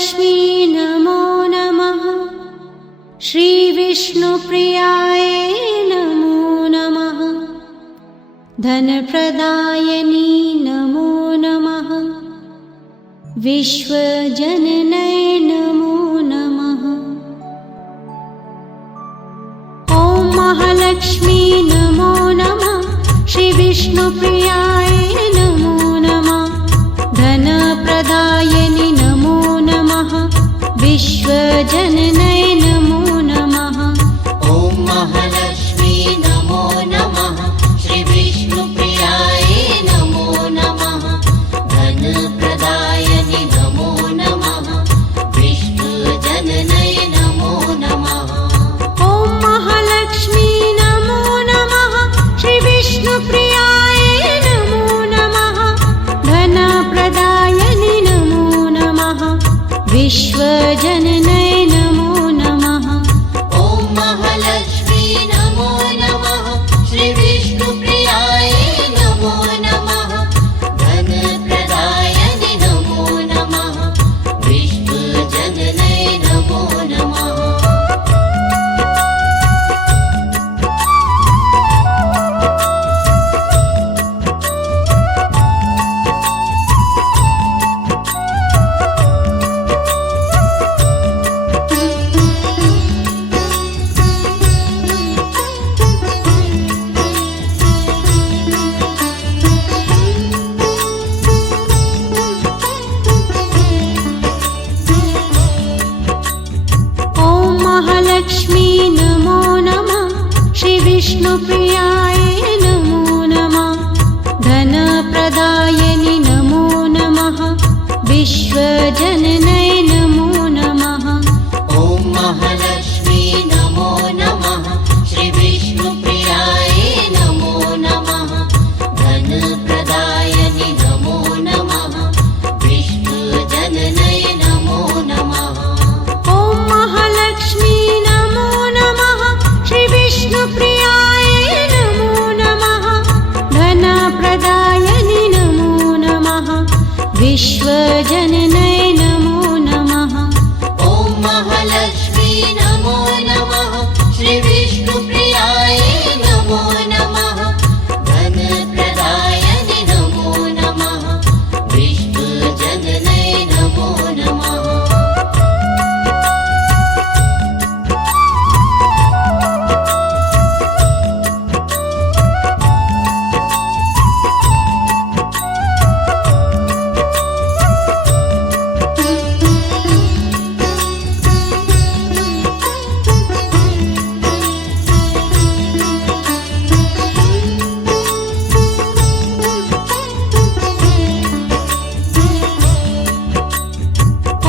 महालक्ष्मी नमो नमः। श्रीविष्णुप्रियाय नमो नमः। धनप्रदायिनी नमो नमः। विश्वजननै नमो नमः। ॐ महालक्ष्मी नमो नमः। श्रीविष्णुप्रियाय नमो नमः। धनप्रदायिनी नमो नमः। विश्वजननै नमो नमः। ॐ महालक्ष्मी नमो नमः। श्रीविष्णुप्रियाय नमो नमः। धनप्रदायिनी नमो नमः। विश्वजननै नमो नमः। ॐ महालक्ष्मी नमो नमः। श्रीविष्णुप्रियाय नमो नमः। धनप्रदायिनी नमो नमः। विश्वजननै नमो नमः। ॐ महालक्ष्मी नमो नमः। श्रीविष्णुप्रियाय नमो नमः। धनप्रदायिनी नमो नमः। विश्वजननै नमो नमः। ॐ महालक्ष्मी नमो नमः। श्रीविष्णुप्रियाय नमो नमः। धनप्रदायिनी नमो नमः। विश्वजननै नमो नमः। ॐ महालक्ष्मी नमो नमः। श्रीविष्णुप्रियाय नमो नमः। धनप्रदायिनी नमो नमः। विश्वजननै नमो नमः। ॐ महालक्ष्मी नमो नमः। श्रीविष्णुप्रियाय नमो नमः। धनप्रदायिनी नमो नमः। विश्वजननै नमो नमः। ॐ महालक्ष्मी नमो नमः। श्रीविष्णुप्रियाय नमो नमः। धनप्रदायिनी नमो नमः। विश्वजननै नमो नमः।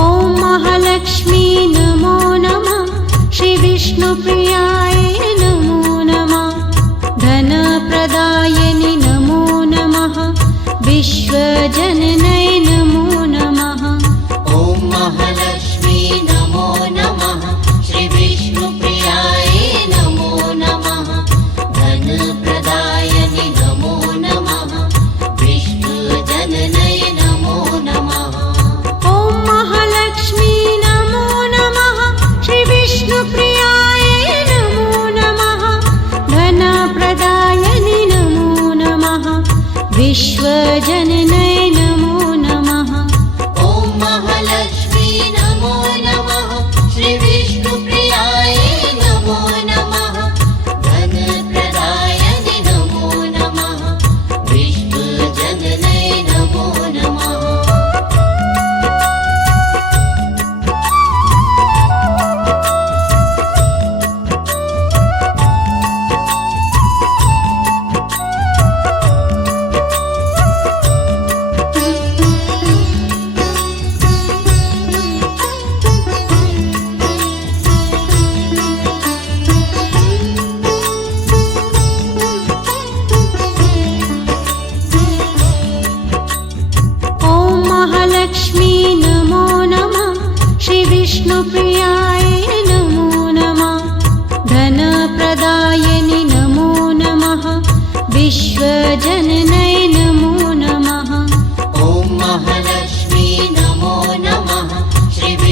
ॐ महालक्ष्मी नमो नमः। श्रीविष्णुप्रियाय नमो नमः। धनप्रदायिनी नमो नमः। विश्वजननै नमो नमः। ॐ महालक्ष्मी नमो नमः। श्रीविष्णुप्रियाय नमो नमः। धनप्रदायिनी नमो नमः। विश्वजननै नमो नमः। ॐ महालक्ष्मी नमो नमः। श्रीविष्णुप्रियाय नमो नमः। धनप्रदायिनी नमो नमः। विश्वजननै नमो नमः। ॐ महालक्ष्मी नमो नमः। श्रीविष्णुप्रियाय नमो नमः। धनप्रदायिनी नमो नमः। विश्वजननै नमो नमः। ॐ महालक्ष्मी नमो नमः। श्रीविष्णुप्रियाय नमो नमः। धनप्रदायिनी नमो नमः। विश्वजननै नमो नमः। ॐ महालक्ष्मी नमो नमः। श्रीविष्णुप्रियाय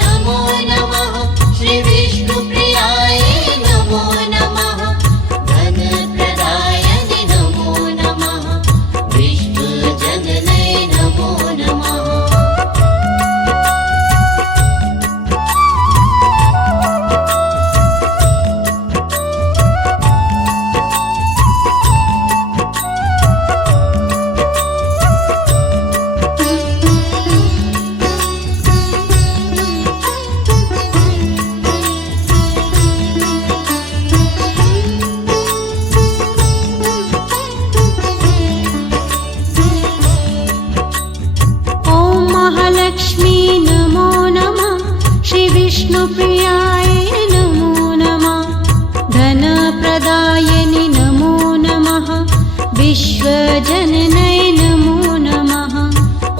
नमो नमः श्रीविष्णुप्रियाय नमो नमः धनप्रदायनि नमो नमः विष्णुजनने नमो नमः ॐ महालक्ष्मी नमो नमः श्रीविष्णुप्रियाय नमो नमः धनप्रदायनि नमो नमः विश्वजननै नमो नमः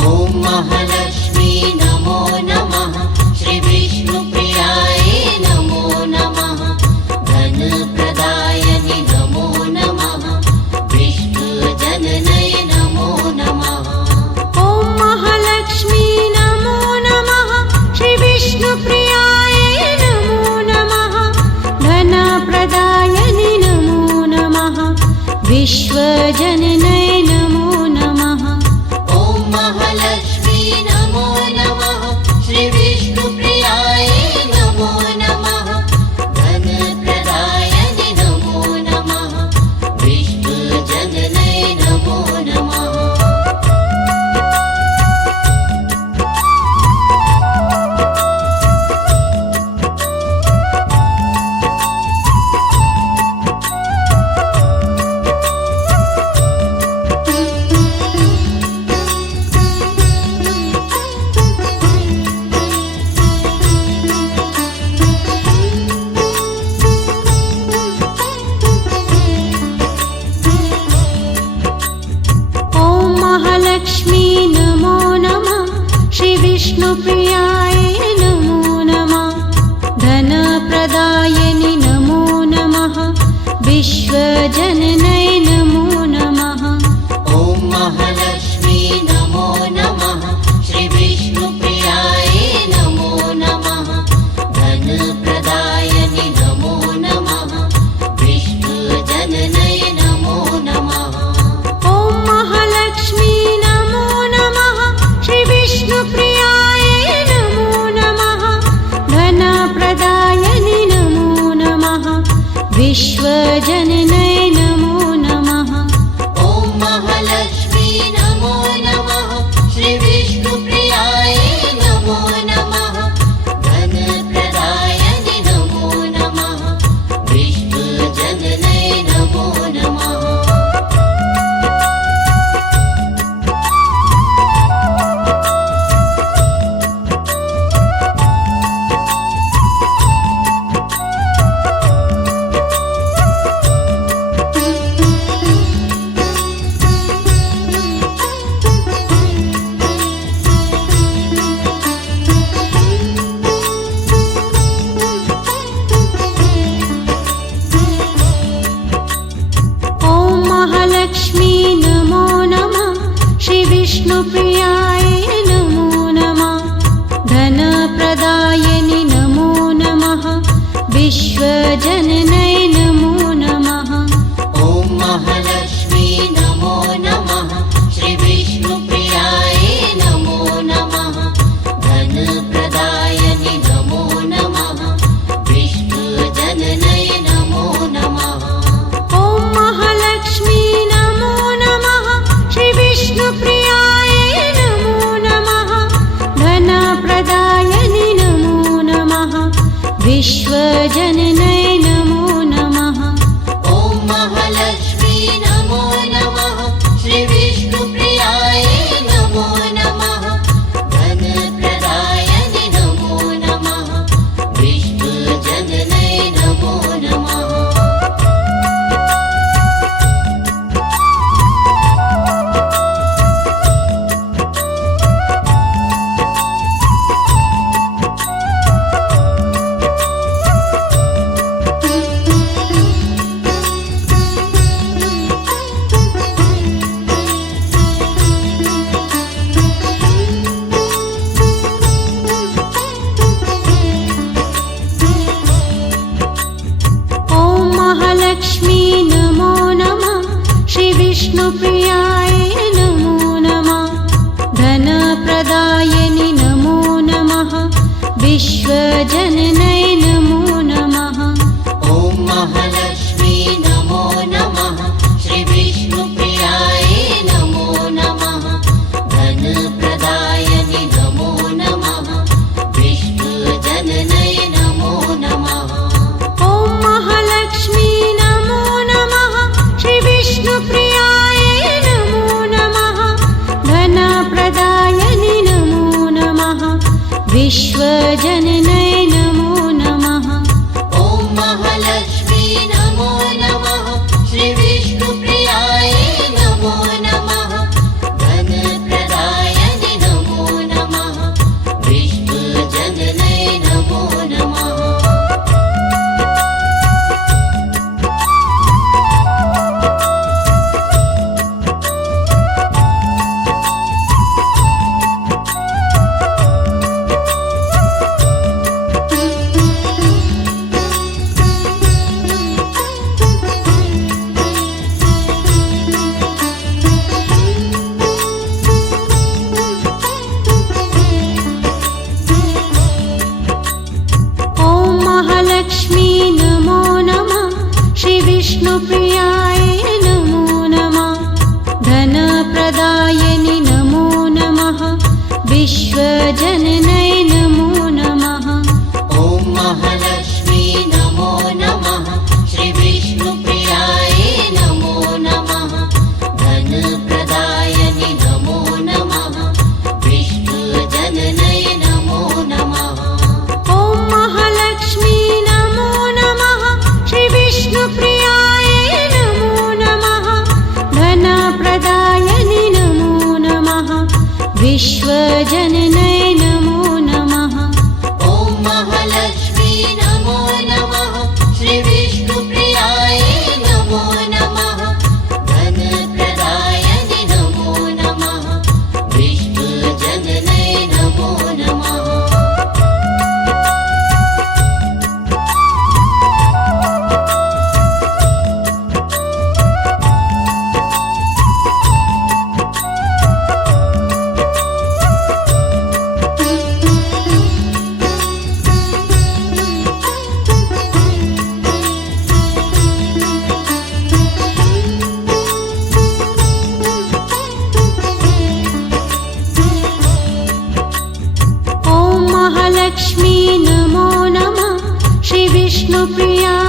ॐ महालक्ष्मी नमो नमः श्रीविष्णुप्रियाय नमो नमः धनप्रदायनि नमो नमः विष्णुजननै नमो नमः ॐ महालक्ष्मी नमो नमः श्रीविष्णुप्रियाय नमो नमः धनप्रदायनि नमो नमः विश्वजननै नमो नमः ॐ महालक्ष्मी नमो नमः श्रीविष्णुप्रियाय नमो नमः धनप्रदायनि नमो नमः विष्णुजननै नमो नमः ॐ महालक्ष्मी नमो नमः श्रीविष्णुप्रियाय नमो नमः धनप्रदायनि नमो नमः विश्वजननै नमो नमः ॐ महालक्ष्मी नमो नमः श्रीविष्णुप्रियाय नमो नमः धनप्रदायनि नमो नमः विष्णुजननै नमो नमः ॐ महालक्ष्मी नमो नमः श्रीविष्णुप्रियाय नमो नमः धनप्रदायनि नमो नमः विश्वजननै नमो नमः ॐ महालक्ष्मी नमो नमः श्रीविष्णुप्रियाय नमो नमः धनप्रदायनि नमो नमः विष्णुजननै नमो नमः ॐ महालक्ष्मी नमो नमः श्रीविष्णुप्रियाय नमो नमः धनप्रदायनि नमो नमः विश्वजननै नमो नमः ॐ महालक्ष्मी नमो नमः श्रीविष्णुप्रियाय नमो नमः धनप्रदायनि नमो नमः विष्णुजननै नमो नमः ॐ महालक्ष्मी नमो नमः श्रीविष्णुप्रियाय नमो नमः धनप्रदायनि नमो नमः विश्वजननै नमो नमः ॐ महालक्ष्मी नमो नमः श्रीविष्णुप्रियाय नमो नमः धनप्रदायनि नमो नमः विष्णुजननै नमो नमः महालक्ष्मी नमो नमः श्रीविष्णुप्रियाय नमो नमः धनप्रदायिनि नमो नमः विश्वजननै नमो नमः ॐ महालक्ष्मी नमो नमः श्रीविष्णुप्रियाय नमो नमः धनप्रदायिनि नमो नमः विश्वजननै नमो नमः ॐ महालक्ष्मी नमो नमः श्रीविष्णुप्रियाय नमो नमः धनप्रदायिनि नमो नमः विश्वजननै नमो नमः ॐ महालक्ष्मी नमो नमः श्रीविष्णुप्रियाय नमो नमः धनप्रदायिनि नमो नमः विश्वजननै नमो नमः ॐ महालक्ष्मी नमो नमः श्रीविष्णुप्रियाय नमो नमः धनप्रदायिनि नमो नमः विश्वजननै नमो नमः ॐ महालक्ष्मी नमो नमः श्रीविष्णुप्रियाय नमो नमः धनप्रदायिनि नमो नमः विश्वजननै नमो नमः ॐ महालक्ष्मी नमो नमः श्रीविष्णुप्रियाय नमो नमः धनप्रदायिनि नमो नमः विश्वजननै नमो नमः ॐ महालक्ष्मी नमो नमः श्रीविष्णुप्रियाय नमो नमः धनप्रदायिनि नमो नमः विश्वजननै नमो नमः ॐ महालक्ष्मी नमो नमः श्रीविष्णुप्रियाय